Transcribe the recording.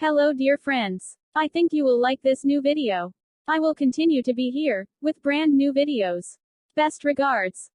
Hello dear friends. I think you will like this new video. I will continue to be here, with brand new videos. Best regards.